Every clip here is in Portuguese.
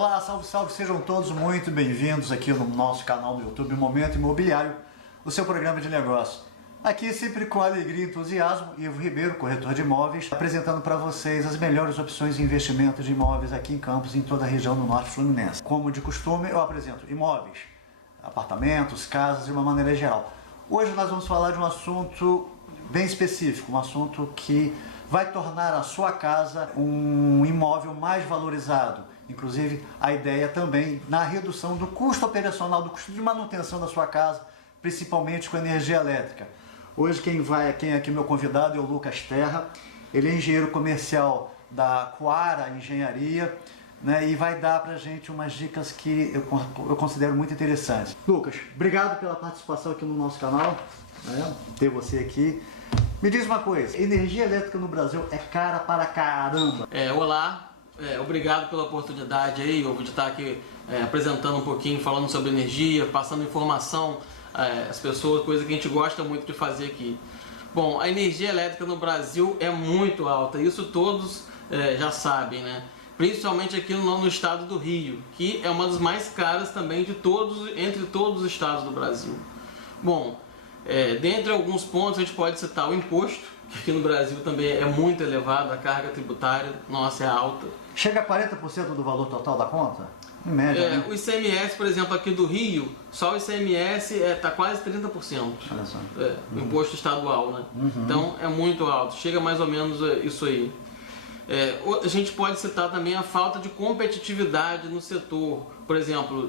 Olá, salve, salve, sejam todos muito bem-vindos aqui no nosso canal no YouTube Momento Imobiliário, o seu programa de negócio. Aqui sempre com alegria e entusiasmo, Ivo Ribeiro, corretor de imóveis, apresentando para vocês as melhores opções de investimento de imóveis aqui em Campos e em toda a região do Norte Fluminense. Como de costume, eu apresento imóveis, apartamentos, casas de uma maneira geral. Hoje nós vamos falar de um assunto bem específico, um assunto que vai tornar a sua casa um imóvel mais valorizado. Inclusive, a ideia também na redução do custo operacional, do custo de manutenção da sua casa, principalmente com energia elétrica. Hoje quem é aqui meu convidado é o Lucas Terra. Ele é engenheiro comercial da Quara Engenharia, né, e vai dar pra gente umas dicas que eu considero muito interessantes. Lucas, obrigado pela participação aqui no nosso canal, né, ter você aqui. Me diz uma coisa, energia elétrica no Brasil é cara para caramba. Olá, obrigado pela oportunidade aí, eu vou estar aqui apresentando um pouquinho, falando sobre energia, passando informação às pessoas, coisa que a gente gosta muito de fazer aqui. Bom, a energia elétrica no Brasil é muito alta, isso todos já sabem, né? Principalmente aqui no estado do Rio, que é uma das mais caras também de entre todos os estados do Brasil. Bom, dentre alguns pontos a gente pode citar o imposto, que aqui no Brasil também é muito elevado, a carga tributária, nossa, é alta. Chega a 40% do valor total da conta? Em média, né? O ICMS, por exemplo, aqui do Rio, só o ICMS está quase 30%. Olha só. O imposto estadual, né? Então é muito alto, chega mais ou menos isso aí. A gente pode citar também a falta de competitividade no setor. Por exemplo,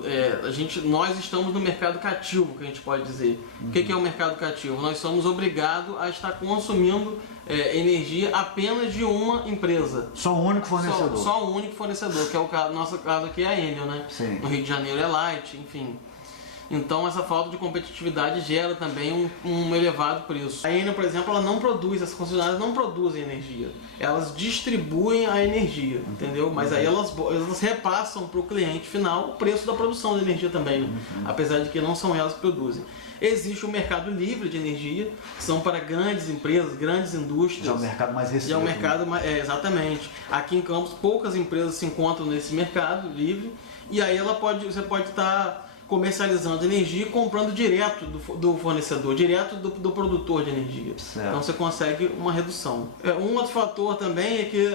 nós estamos no mercado cativo, que a gente pode dizer. O que é o mercado cativo? Nós somos obrigados a estar consumindo energia apenas de uma empresa. Só um único fornecedor? Só um único fornecedor, que é o nosso caso aqui é a Enel, né? Sim. No Rio de Janeiro é Light, enfim. Então essa falta de competitividade gera também um elevado preço. A Enel, por exemplo, ela não produz, as concessionárias não produzem energia. Elas distribuem a energia, entendeu? Mas aí elas repassam para o cliente final o preço da produção de energia também, né? Apesar de que não são elas que produzem. Existe o mercado livre de energia, que são para grandes empresas, grandes indústrias. Já é um mercado mais restrito. Já é um mercado exatamente. Aqui em Campos, poucas empresas se encontram nesse mercado livre, e aí você pode estar comercializando energia e comprando direto do fornecedor, direto do produtor de energia. Certo. Então você consegue uma redução. Um outro fator também é que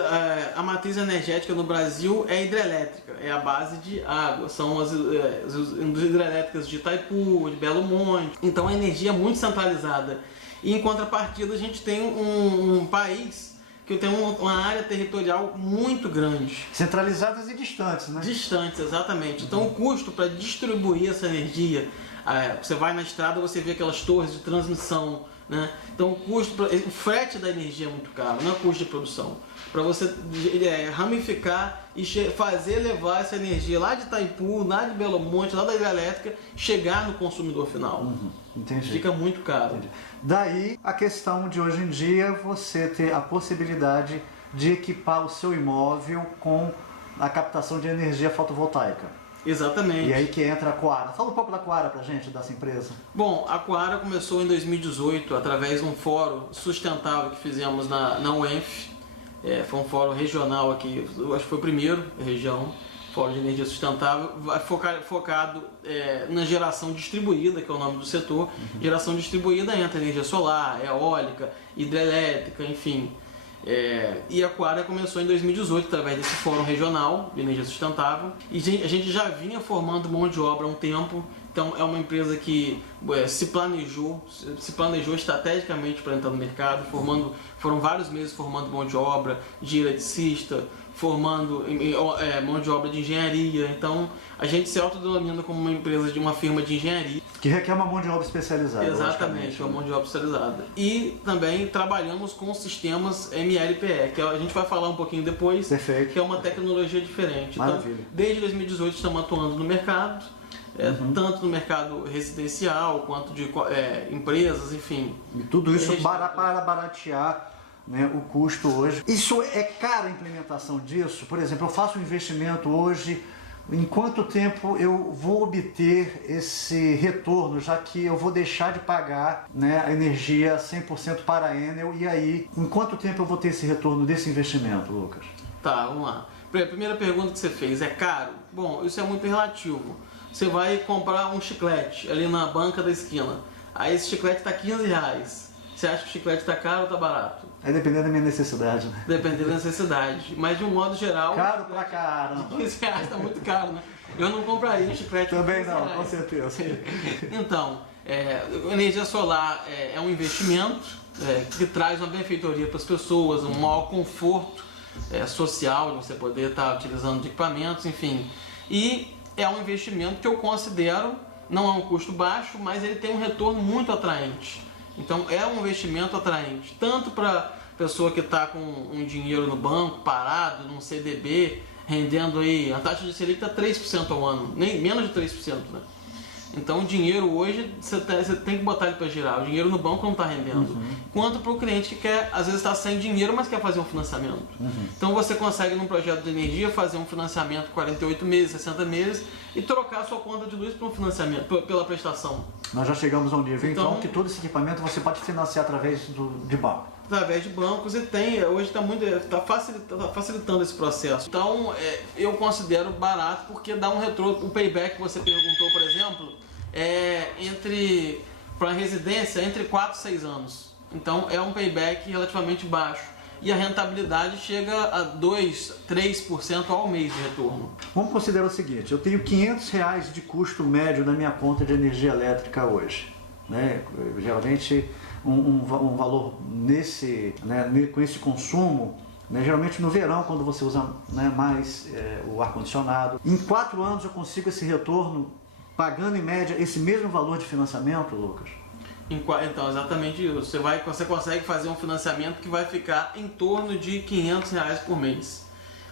a matriz energética no Brasil é hidrelétrica, é a base de água, são as hidrelétricas de Itaipu, de Belo Monte. Então a energia é muito centralizada. E em contrapartida a gente tem um país que tem uma área territorial muito grande. Centralizadas e distantes, né? Distantes, exatamente. Então o custo para distribuir essa energia, você vai na estrada, você vê aquelas torres de transmissão, né? Então o frete da energia é muito caro, não é o custo de produção. Para você ramificar e levar essa energia lá de Itaipu, lá de Belo Monte, lá da hidrelétrica, chegar no consumidor final. Entendi. Fica muito caro. Entendi. Daí a questão de hoje em dia você ter a possibilidade de equipar o seu imóvel com a captação de energia fotovoltaica. Exatamente. E aí que entra a Quara. Fala um pouco da Quara pra gente, dessa empresa. Bom, a Quara começou em 2018 através de um fórum sustentável que fizemos na UENF. Foi um fórum regional aqui, acho que foi o primeiro região, fórum de energia sustentável, focado na geração distribuída, que é o nome do setor. Geração distribuída entra energia solar, eólica, hidrelétrica, enfim. E a Quara começou em 2018 através desse fórum regional de energia sustentável. E a gente já vinha formando mão de obra há um tempo. Então é uma empresa que se planejou estrategicamente para entrar no mercado, foram vários meses formando mão de obra de eletricista, formando mão de obra de engenharia. Então a gente se autodenomina como uma empresa de uma firma de engenharia. Que requer uma mão de obra especializada. Exatamente, uma mão de obra especializada. E também trabalhamos com sistemas MLPE, que a gente vai falar um pouquinho depois. Perfeito. Que é uma tecnologia diferente. Maravilha. Então, desde 2018 estamos atuando no mercado. Tanto no mercado residencial quanto de empresas, enfim. E tudo isso para baratear, né, o custo hoje. Isso é caro a implementação disso? Por exemplo, eu faço um investimento hoje, em quanto tempo eu vou obter esse retorno, já que eu vou deixar de pagar, né, a energia 100% para a Enel, e aí, em quanto tempo eu vou ter esse retorno desse investimento, Lucas? Tá, vamos lá. Primeira pergunta que você fez, é caro? Bom, isso é muito relativo. Você vai comprar um chiclete ali na banca da esquina. Aí esse chiclete está R$15. Você acha que o chiclete está caro ou está barato? É dependendo da minha necessidade, né? Dependendo da necessidade. Mas de um modo geral... Caro pra caramba. R$15 está muito caro, né? Eu não compraria um chiclete por Também R$15. não, com certeza. Então, energia solar é um investimento que traz uma benfeitoria para as pessoas, um maior conforto social, de você poder estar utilizando de equipamentos, enfim. E é um investimento que eu considero, não é um custo baixo, mas ele tem um retorno muito atraente. Então é um investimento atraente, tanto para a pessoa que está com um dinheiro no banco, parado, num CDB, rendendo aí, a taxa de Selic está 3% ao ano, nem menos de 3%, né? Então o dinheiro hoje, você tem que botar ele para girar, o dinheiro no banco não está rendendo. Quanto para o cliente que quer, às vezes está sem dinheiro, mas quer fazer um financiamento. Então você consegue num projeto de energia fazer um financiamento 48 meses, 60 meses e trocar a sua conta de luz por um financiamento, pela prestação. Nós já chegamos a um nível, então, Então, que todo esse equipamento você pode financiar através de banco. Através de bancos e hoje está facilitando esse processo. Então eu considero barato porque dá um retorno. O payback que você perguntou, por exemplo, para residência entre 4 e 6 anos. Então é um payback relativamente baixo. E a rentabilidade chega a 2, 3% ao mês de retorno. Vamos considerar o seguinte, eu tenho R$500 de custo médio na minha conta de energia elétrica hoje. Né? Geralmente um valor com esse consumo, né? Geralmente no verão, quando você usa, né, mais o ar-condicionado. Em 4 anos eu consigo esse retorno pagando em média esse mesmo valor de financiamento, Lucas? Então, exatamente isso. Você consegue fazer um financiamento que vai ficar em torno de R$500 por mês.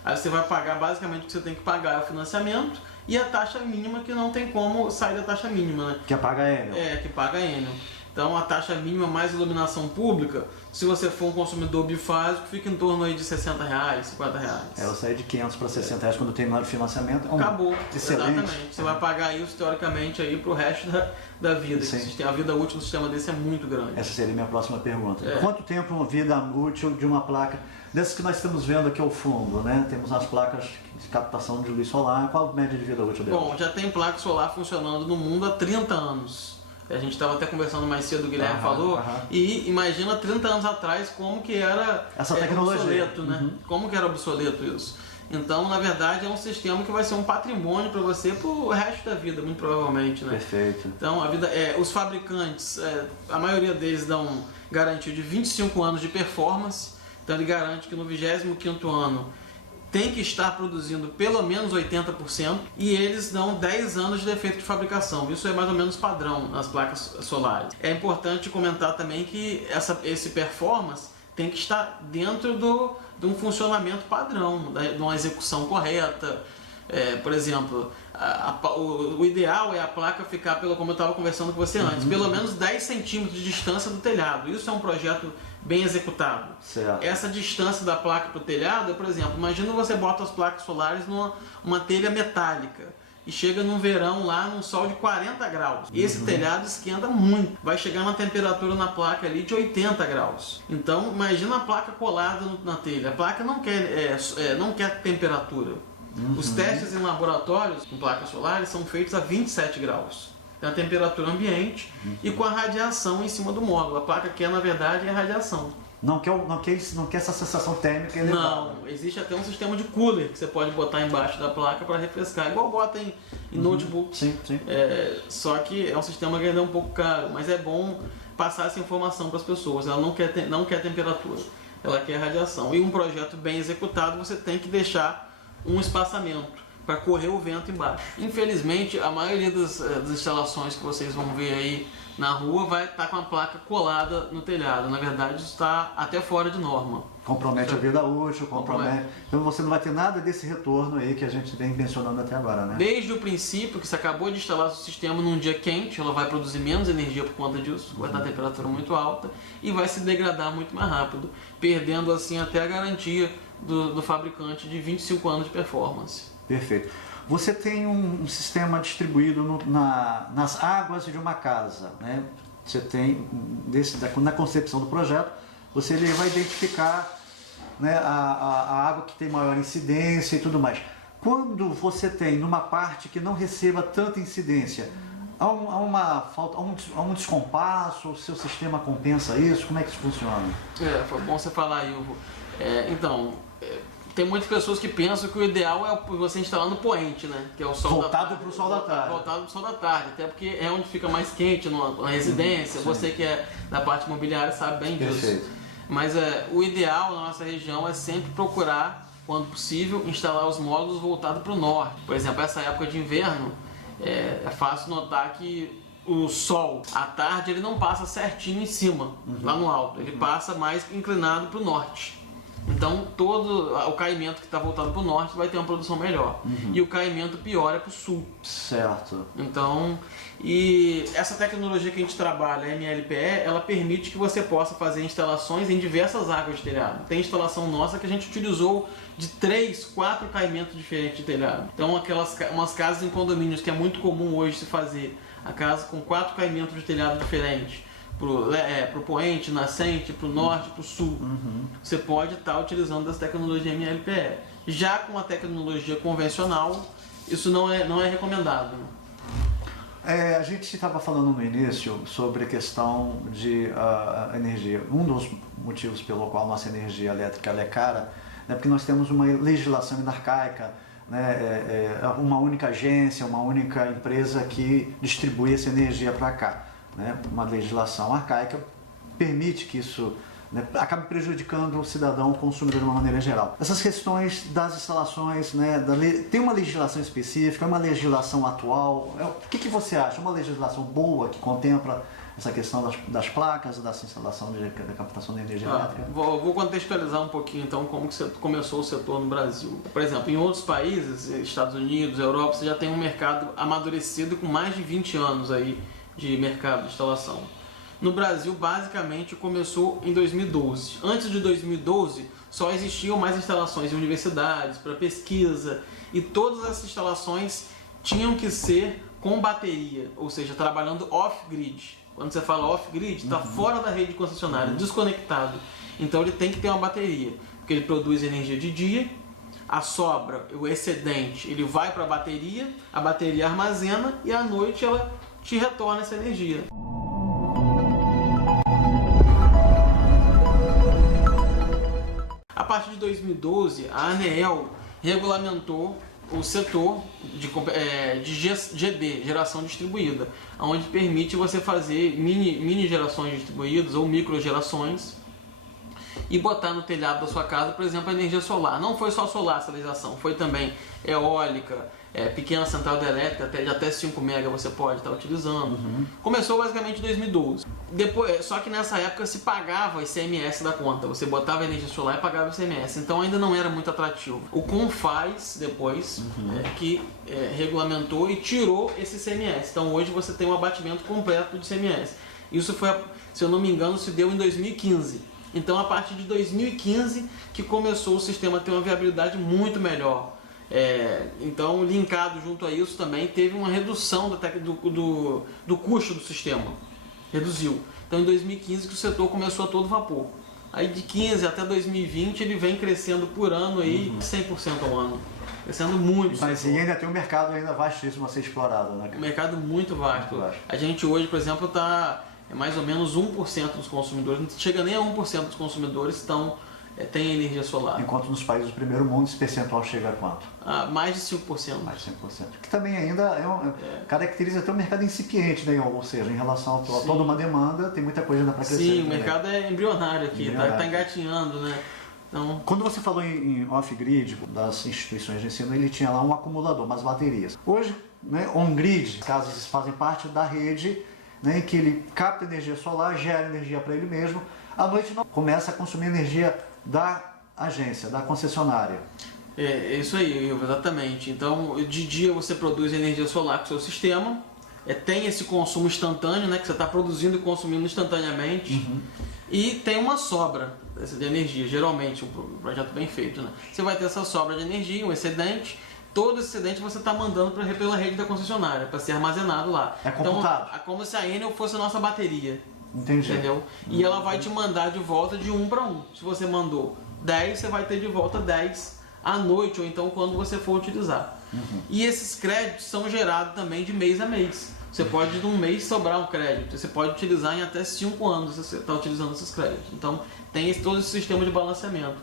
Aí você vai pagar basicamente o que você tem que pagar é o financiamento e a taxa mínima, que não tem como sair da taxa mínima, né? Que paga Enel. Que paga Enel. Então a taxa mínima mais iluminação pública, se você for um consumidor bifásico, fica em torno aí de R$60, R$50. Eu saí de 500 para R$60 quando terminar o financiamento. Acabou. Excelente. Exatamente. Você vai pagar isso teoricamente aí pro resto da vida. A vida útil do sistema desse é muito grande. Essa seria a minha próxima pergunta. Quanto tempo uma vida útil de uma placa dessas que nós estamos vendo aqui ao fundo, né? Temos as placas de captação de luz solar. Qual a média de vida útil delas? Bom, já tem placa solar funcionando no mundo há 30 anos. A gente estava até conversando mais cedo, o Guilherme falou, e imagina 30 anos atrás como que era essa tecnologia. Obsoleto, né? Como que era obsoleto isso. Então, na verdade, é um sistema que vai ser um patrimônio para você pro resto da vida, muito provavelmente, né? Perfeito. Então, os fabricantes, a maioria deles dão garantia de 25 anos de performance, então ele garante que no 25º ano tem que estar produzindo pelo menos 80% e eles dão 10 anos de defeito de fabricação. Isso é mais ou menos padrão nas placas solares. É importante comentar também que esse performance tem que estar dentro de um funcionamento padrão, de uma execução correta. Por exemplo, o ideal é a placa ficar, como eu estava conversando com você antes, pelo menos 10 centímetros de distância do telhado. Isso é um projeto bem executado. Certo. Essa distância da placa para o telhado, por exemplo, imagina você bota as placas solares numa telha metálica e chega num verão lá num sol de 40 graus. Esse telhado esquenta muito. Vai chegar uma temperatura na placa ali de 80 graus. Então imagina a placa colada na telha. A placa não quer temperatura. Os testes em laboratórios com placas solares são feitos a 27 graus. Tem a temperatura ambiente e com a radiação em cima do módulo. A placa quer, na verdade, é a radiação. Não quer essa sensação térmica elevada. Não, existe até um sistema de cooler que você pode botar embaixo da placa para refrescar, igual bota em notebook. Sim. Só que é um sistema que ainda é um pouco caro, mas é bom passar essa informação para as pessoas. Ela não quer temperatura, ela quer radiação. E um projeto bem executado, você tem que deixar um espaçamento para correr o vento embaixo. Infelizmente, a maioria das instalações que vocês vão ver aí na rua vai estar com a placa colada no telhado. Na verdade, isso está até fora de norma. Compromete a vida útil, compromete. Então você não vai ter nada desse retorno aí que a gente vem mencionando até agora, né? Desde o princípio que você acabou de instalar o sistema num dia quente, ela vai produzir menos energia por conta disso, vai estar a temperatura muito alta e vai se degradar muito mais rápido, perdendo assim até a garantia do fabricante de 25 anos de performance. Perfeito. Você tem um sistema distribuído nas águas de uma casa, né? Você tem, na concepção do projeto, você vai identificar né, a água que tem maior incidência e tudo mais. Quando você tem numa parte que não receba tanta incidência, há uma falta, há um descompasso, o seu sistema compensa isso? Como é que isso funciona? Foi bom você falar, Ivo. Tem muitas pessoas que pensam que o ideal é você instalar no poente, né? Que é o sol voltado para o sol da tarde. Voltado para o sol da tarde, até porque é onde fica mais quente na residência. Você que é da parte imobiliária sabe bem disso. Perfeito. Mas o ideal na nossa região é sempre procurar, quando possível, instalar os módulos voltados para o norte. Por exemplo, essa época de inverno, é fácil notar que o sol, à tarde, ele não passa certinho em cima, lá no alto. Ele passa mais inclinado para o norte. Então, todo o caimento que está voltado para o norte vai ter uma produção melhor. E o caimento pior é para o sul. Certo. Então, e essa tecnologia que a gente trabalha, a MLPE, ela permite que você possa fazer instalações em diversas águas de telhado. Tem instalação nossa que a gente utilizou de 3, 4 caimentos diferentes de telhado. Então, umas casas em condomínios que é muito comum hoje se fazer, a casa com 4 caimentos de telhado diferentes. Pro poente, nascente, pro norte, pro sul. Você pode estar utilizando das tecnologias MLPE. Já com a tecnologia convencional, isso não é recomendado. A gente estava falando no início sobre a questão de energia. Um dos motivos pelo qual a nossa energia elétrica é cara é porque nós temos uma legislação ainda arcaica, né? Uma única agência, uma única empresa que distribui essa energia para cá. Né? Uma legislação arcaica permite que isso, né, acabe prejudicando o cidadão, o consumidor de uma maneira geral. Essas questões das instalações, né, tem uma legislação específica, é uma legislação atual? O que você acha? Uma legislação boa que contempla essa questão das placas, dessa instalação da captação de energia elétrica? Vou contextualizar um pouquinho então como que começou o setor no Brasil. Por exemplo, em outros países, Estados Unidos, Europa, você já tem um mercado amadurecido com mais de 20 anos aí de mercado de instalação. No Brasil, basicamente, começou em 2012. Antes de 2012, só existiam mais instalações em universidades, para pesquisa, e todas essas instalações tinham que ser com bateria, ou seja, trabalhando off-grid. Quando você fala off-grid, está fora da rede concessionária, desconectado. Então ele tem que ter uma bateria, porque ele produz energia de dia, a sobra, o excedente, ele vai para a bateria armazena e à noite ela te retorna essa energia. A partir de 2012, a ANEEL regulamentou o setor de GD, geração distribuída, onde permite você fazer mini gerações distribuídas ou micro gerações e botar no telhado da sua casa, por exemplo, a energia solar. Não foi só solar essa legislação, foi também eólica, pequena central elétrica, até 5 MB você pode estar utilizando. Começou basicamente em 2012. Depois, só que nessa época se pagava ICMS da conta. Você botava energia solar e pagava ICMS. Então ainda não era muito atrativo. O Confaz, depois, que regulamentou e tirou esse ICMS. Então hoje você tem um abatimento completo de ICMS. Isso foi, se eu não me engano, se deu em 2015. Então a partir de 2015 que começou o sistema a ter uma viabilidade muito melhor. Então, linkado junto a isso também, teve uma redução do custo do sistema. Reduziu. Então, em 2015 que o setor começou a todo vapor. Aí, de 15 até 2020, ele vem crescendo por ano aí 100% ao ano. Crescendo muito. Mas e ainda tem um mercado ainda vastíssimo a ser explorado, né? Um mercado muito vasto. A gente hoje, por exemplo, está mais ou menos 1% dos consumidores, não chega nem a 1% dos consumidores tem energia solar. Enquanto nos países do primeiro mundo esse percentual chega a quanto? Mais de 5%. Mais de 5%. Que também ainda caracteriza até um mercado incipiente, né? Ou seja, em relação a toda uma demanda, tem muita coisa ainda para crescer. Sim, o mercado é embrionário aqui, está engatinhando, né? Então, quando você falou em off-grid das instituições de ensino, ele tinha lá um acumulador, umas baterias. Hoje, né, on-grid, casas fazem parte da rede, né, em que ele capta energia solar, gera energia para ele mesmo. À noite não começa a consumir energia da agência, da concessionária. É isso aí, exatamente. Então, de dia você produz energia solar com o seu sistema, tem esse consumo instantâneo, né, que você está produzindo e consumindo instantaneamente, e tem uma sobra de energia, geralmente, um projeto bem feito, né? Você vai ter essa sobra de energia, um excedente, todo esse excedente você está mandando pela rede da concessionária, para ser armazenado lá. É computado. Então, é como se a Enel fosse a nossa bateria. Entendi. Entendeu? E ela vai te mandar de volta de 1 para 1. Se você mandou 10 você vai ter de volta 10 à noite, ou então quando você for utilizar. E esses créditos são gerados também de mês a mês. Você pode, de um mês, sobrar um crédito. Você pode utilizar em até 5 anos, se você está utilizando esses créditos. Então, tem todo esse sistema de balanceamento.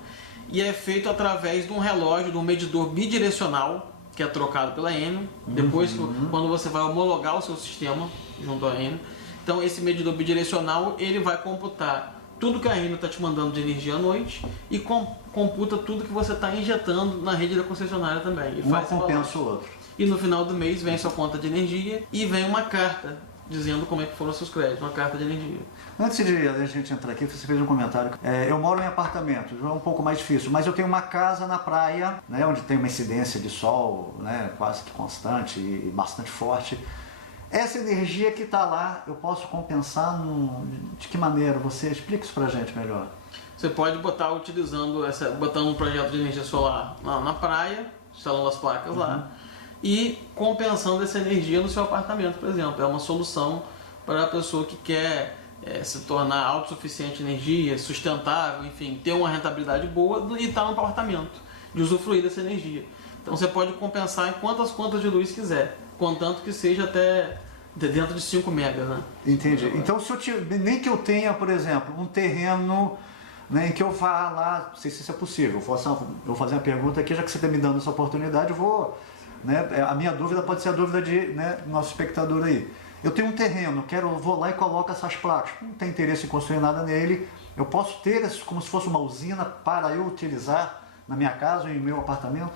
E é feito através de um relógio, de um medidor bidirecional, que é trocado pela Enel. Depois, quando você vai homologar o seu sistema junto à Enel. Então, esse medidor bidirecional, ele vai computar tudo que a Enel está te mandando de energia à noite e computa tudo que você está injetando na rede da concessionária também. E Um compensa o outro. E no final do mês vem sua conta de energia e vem uma carta dizendo como é que foram os seus créditos, uma carta de energia. Antes de a gente entrar aqui, você fez um comentário. Eu moro em apartamento, é um pouco mais difícil, mas eu tenho uma casa na praia, né, onde tem uma incidência de sol, né, quase que constante e bastante forte. Essa energia que está lá, eu posso compensar de que maneira? Você explica isso pra gente melhor. Você pode botar botando um projeto de energia solar na praia, instalando as placas lá, e compensando essa energia no seu apartamento, por exemplo. É uma solução para a pessoa que quer se tornar autossuficiente em energia, sustentável, enfim, ter uma rentabilidade boa e estar no apartamento, de usufruir dessa energia. Então você pode compensar em quantas contas de luz quiser, contanto que seja até dentro de 5 megas, né? Entendi. Então, nem que eu tenha, por exemplo, um terreno, né, em que eu vá lá, não sei se isso é possível, eu vou fazer uma pergunta aqui, já que você está me dando essa oportunidade, eu vou... Né, a minha dúvida pode ser a dúvida do nosso espectador aí. Eu tenho um terreno, vou lá e coloco essas placas. Não tem interesse em construir nada nele. Eu posso ter como se fosse uma usina para eu utilizar na minha casa ou em meu apartamento?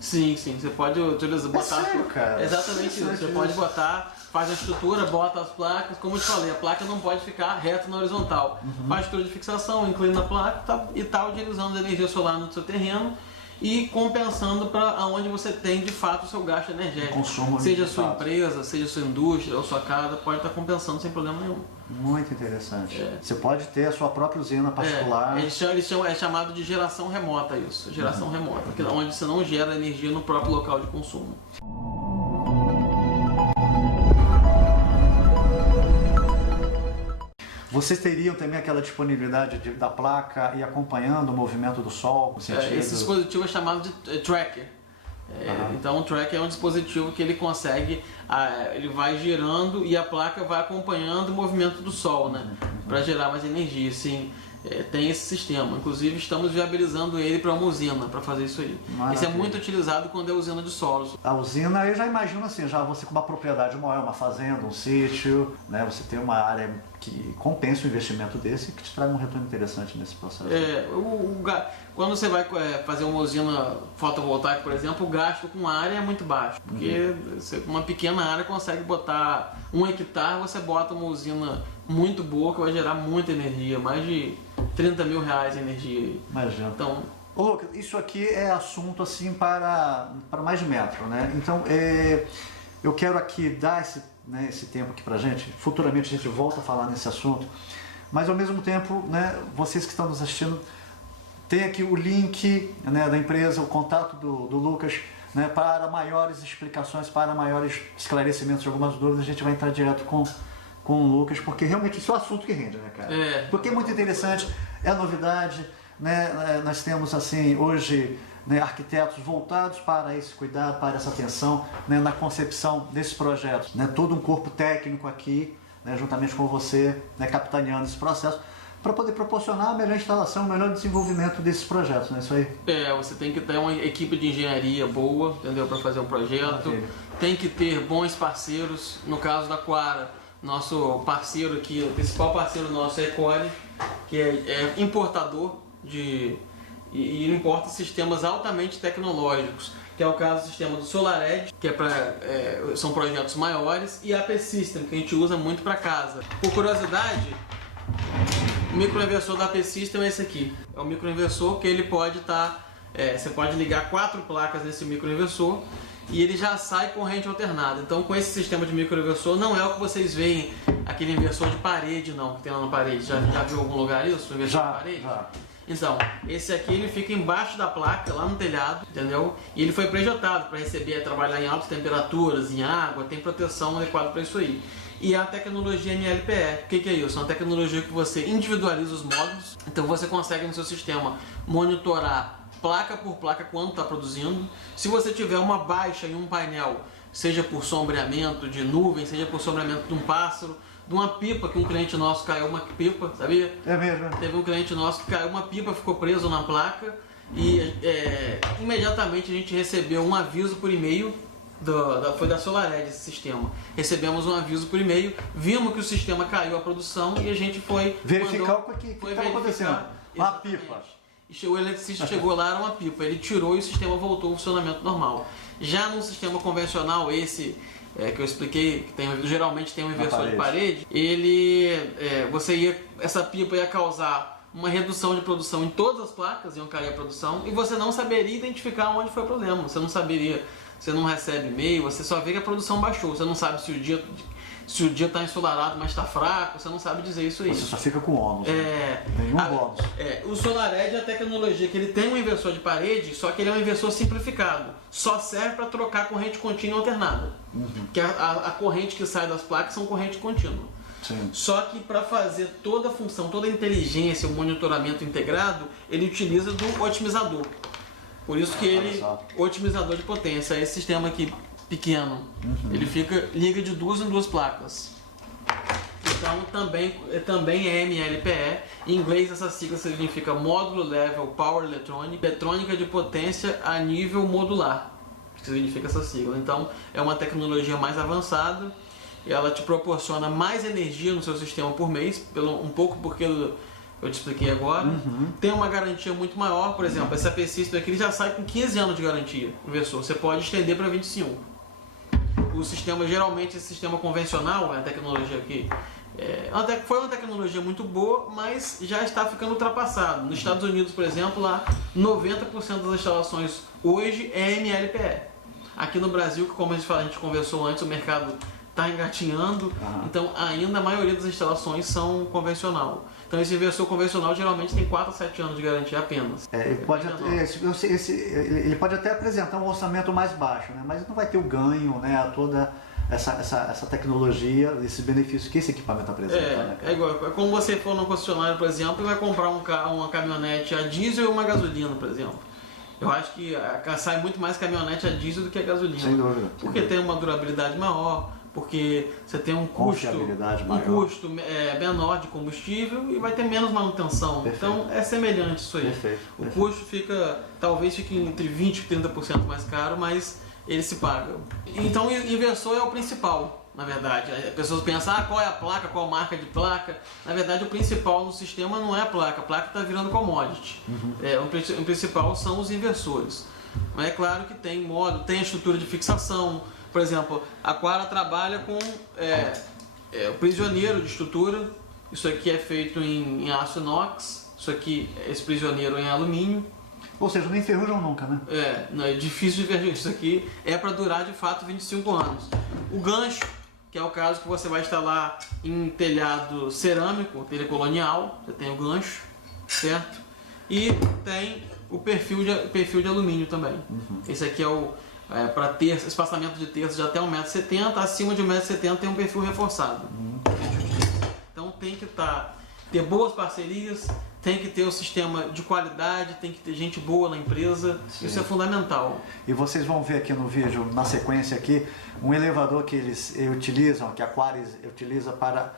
Sim, você pode utilizar, botar. Sério, cara? Exatamente isso. Você pode botar, faz a estrutura, bota as placas. Como eu te falei, a placa não pode ficar reta na horizontal. Faz a estrutura de fixação, inclina a placa e está utilizando a energia solar no seu terreno e compensando para onde você tem de fato o seu gasto energético. Consumo seja a sua empresa, seja a sua indústria ou sua casa, pode estar compensando sem problema nenhum. Muito interessante. Você pode ter a sua própria usina particular. É chamado de geração remota isso, geração remota, onde você não gera energia no próprio local de consumo. Vocês teriam também aquela disponibilidade da placa e acompanhando o movimento do sol? Esse dispositivo é chamado de tracker. Então o tracker é um dispositivo que ele consegue, ele vai girando e a placa vai acompanhando o movimento do sol, né? Para gerar mais energia. Sim, tem esse sistema. Inclusive estamos viabilizando ele para uma usina, para fazer isso aí. Maravilha. Esse é muito utilizado quando é usina de solos. A usina, eu já imagino assim, já você com uma propriedade maior, uma fazenda, um sítio, né? Você tem uma área que compensa o investimento desse e que te traz um retorno interessante nesse processo. Quando você vai fazer uma usina fotovoltaica, por exemplo, o gasto com área é muito baixo. Porque uma pequena área consegue botar 1 hectare, você bota uma usina muito boa que vai gerar muita energia, mais de 30 mil reais de energia. Imagina. Então, Ô, Lucas, isso aqui é assunto assim para mais de metro, né? Então, eu quero aqui dar esse tempo aqui pra gente. Futuramente a gente volta a falar nesse assunto. Mas ao mesmo tempo, né, vocês que estão nos assistindo, tem aqui o link, né, da empresa, o contato do Lucas, né, para maiores explicações, para maiores esclarecimentos de algumas dúvidas. A gente vai entrar direto com o Lucas, porque realmente isso é um assunto que rende, né, cara? Porque é muito interessante, é novidade, né? Nós temos assim hoje, né, arquitetos voltados para esse cuidado, para essa atenção, né, na concepção desses projetos, né? Todo um corpo técnico aqui, né, juntamente com você, né, capitaneando esse processo, para poder proporcionar a melhor instalação, o melhor desenvolvimento desses projetos, não é isso aí? Você tem que ter uma equipe de engenharia boa, entendeu, para fazer um projeto. Maravilha. Tem que ter bons parceiros. No caso da Quara, nosso parceiro aqui, o principal parceiro nosso é a Ecore, que é importador e importa sistemas altamente tecnológicos, que é o caso do sistema do SolarEdge, que são projetos maiores, e a AP System, que a gente usa muito para casa. Por curiosidade, o microinversor da AP System é esse aqui. É um microinversor que ele pode você pode ligar 4 placas nesse microinversor e ele já sai corrente alternada. Então, com esse sistema de microinversor, não é o que vocês veem, aquele inversor de parede não, que tem lá na parede. Já viu em algum lugar isso? O inversor de parede? Já. Então, esse aqui ele fica embaixo da placa, lá no telhado, entendeu? E ele foi projetado para receber, trabalhar em altas temperaturas, em água, tem proteção adequada para isso aí. E a tecnologia MLPE, o que é isso? É uma tecnologia que você individualiza os módulos, então você consegue no seu sistema monitorar placa por placa quanto está produzindo. Se você tiver uma baixa em um painel, seja por sombreamento de nuvem, seja por sombreamento de um pássaro, de uma pipa, que um cliente nosso caiu uma pipa, sabia? É mesmo? Teve um cliente nosso que caiu uma pipa, ficou preso na placa e imediatamente a gente recebeu um aviso por e-mail, foi da SolarEdge esse sistema. Recebemos um aviso por e-mail, vimos que o sistema caiu a produção e a gente foi verificar o que estava acontecendo. Uma pipa. O eletricista chegou lá, era uma pipa, ele tirou e o sistema voltou ao funcionamento normal. Já no sistema convencional, esse que eu expliquei, que geralmente tem um inversor de parede, essa pipa ia causar uma redução de produção em todas as placas, iam cair a produção, e você não saberia identificar onde foi o problema. Você não saberia, você não recebe e-mail, você só vê que a produção baixou, você não sabe se o dia está ensolarado, mas está fraco, você não sabe dizer isso aí. Você só fica com ônus. Nenhum bônus. O SolarEdge é a tecnologia que ele tem um inversor de parede, só que ele é um inversor simplificado. Só serve para trocar corrente contínua alternada. Que a corrente que sai das placas são corrente contínua. Sim. Só que para fazer toda a função, toda a inteligência, o monitoramento integrado, ele utiliza do otimizador. Por isso que otimizador de potência, esse sistema aqui pequeno, ele liga de duas em duas placas. Então também é MLPE. Em inglês essa sigla significa Módulo Level Power Electronic, eletrônica de potência a nível modular, que significa essa sigla. Então é uma tecnologia mais avançada e ela te proporciona mais energia no seu sistema por mês, um pouco porque eu te expliquei agora. Tem uma garantia muito maior, por exemplo, esse AP System aqui ele já sai com 15 anos de garantia, inversor. Você pode estender para 25. O sistema, geralmente, esse sistema convencional, a tecnologia aqui, foi uma tecnologia muito boa, mas já está ficando ultrapassado. Nos Estados Unidos, por exemplo, lá 90% das instalações hoje é MLPE. Aqui no Brasil, como a gente conversou antes, o mercado está engatinhando, então ainda a maioria das instalações são convencional. Então esse inversor convencional geralmente tem 4 a 7 anos de garantia apenas. Ele pode até apresentar um orçamento mais baixo, né? Mas não vai ter o ganho, né? Toda essa tecnologia, esse benefício que esse equipamento apresenta. É igual, como você for no concessionário, por exemplo, e vai comprar uma caminhonete a diesel e uma gasolina, por exemplo. Eu acho que sai muito mais caminhonete a diesel do que a gasolina. Sem dúvida. Porque tem uma durabilidade maior, porque você tem um custo menor de combustível e vai ter menos manutenção. Perfeito. Então é semelhante isso aí. O custo talvez fique entre 20% e 30% mais caro, mas ele se paga. Então o inversor é o principal, na verdade. As pessoas pensam, qual é a placa, qual a marca de placa. Na verdade o principal no sistema não é a placa está virando commodity. O principal são os inversores. Mas é claro que tem módulo, tem a estrutura de fixação. Por exemplo, a Quara trabalha com o prisioneiro de estrutura. Isso aqui é feito em aço inox. Esse prisioneiro é em alumínio. Ou seja, não enferrujam nunca, né? Não é difícil de ver isso aqui. É para durar de fato 25 anos. O gancho, que é o caso que você vai instalar em telhado cerâmico, telha colonial. Você tem o gancho, certo? E tem o perfil de alumínio também. Esse aqui é para ter espaçamento de terços de até 1,70 m, acima de 1,70 m tem um perfil reforçado. Então tem que ter boas parcerias, tem que ter o sistema de qualidade, tem que ter gente boa na empresa. Sim. Isso é fundamental. E vocês vão ver aqui no vídeo, na sequência aqui, um elevador que eles utilizam, que a Quares utiliza para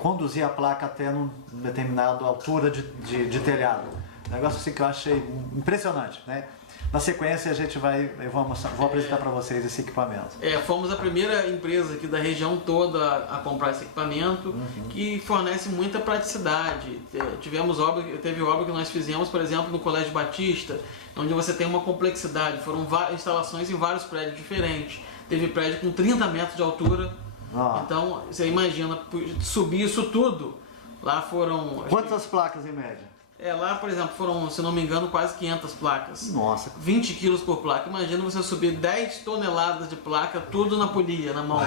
conduzir a placa até uma determinada altura de telhado. Um negócio assim que eu achei impressionante, né? Na sequência vou apresentar para vocês esse equipamento. Fomos a primeira empresa aqui da região toda a comprar esse equipamento, que fornece muita praticidade. Teve obra que nós fizemos, por exemplo, no Colégio Batista, onde você tem uma complexidade. Foram instalações em vários prédios diferentes. Teve prédio com 30 metros de altura. Então, você imagina subir isso tudo. Lá foram... Quantas placas em média? Lá, por exemplo, foram, se não me engano, quase 500 placas. Nossa. 20 quilos por placa. Imagina você subir 10 toneladas de placa, tudo na polia, na mão.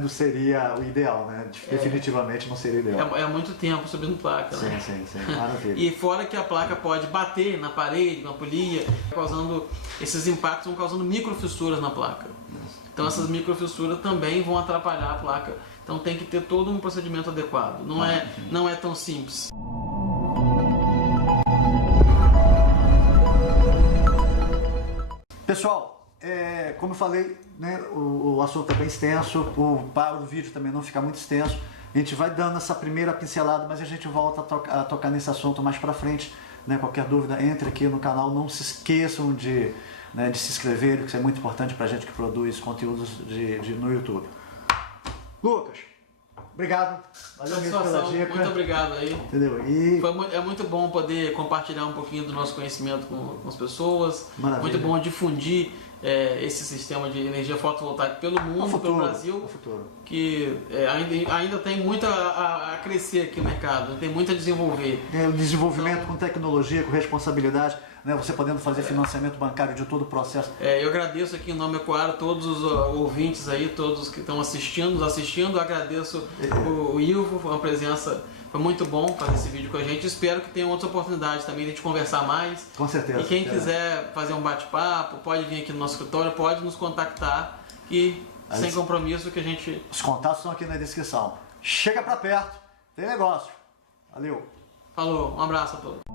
Não seria o ideal, né? Definitivamente não seria ideal. É muito tempo subindo placa, né? Sim, maravilha. E fora que a placa pode bater na parede, na polia, causando esses impactos, vão causando microfissuras na placa. Então essas microfissuras também vão atrapalhar a placa. Então tem que ter todo um procedimento adequado. Não é tão simples. Pessoal, como eu falei, né, o assunto é bem extenso, para o vídeo também não ficar muito extenso. A gente vai dando essa primeira pincelada, mas a gente volta a tocar nesse assunto mais para frente. Né? Qualquer dúvida, entre aqui no canal. Não se esqueçam de se inscrever, que isso é muito importante para a gente que produz conteúdos no YouTube. Lucas, obrigado. Valeu mesmo pela dica. Muito obrigado aí. Entendeu? É muito bom poder compartilhar um pouquinho do nosso conhecimento com as pessoas. Maravilha. Muito bom difundir esse sistema de energia fotovoltaica pelo mundo, pelo Brasil, que ainda tem muito a crescer aqui no mercado, tem muito a desenvolver. O desenvolvimento com tecnologia, com responsabilidade, né? Você podendo fazer financiamento bancário de todo o processo. Eu agradeço aqui em nome do Ecoara todos os ouvintes aí, todos que estão nos assistindo. Agradeço o Ilvo, foi uma presença. Foi muito bom fazer esse vídeo com a gente. Espero que tenham outras oportunidades também de a gente conversar mais. Com certeza. E quem quiser fazer um bate-papo, pode vir aqui no nosso escritório, pode nos contactar. E sem compromisso que a gente... Os contatos estão aqui na descrição. Chega pra perto, tem negócio. Valeu. Falou, um abraço a todos.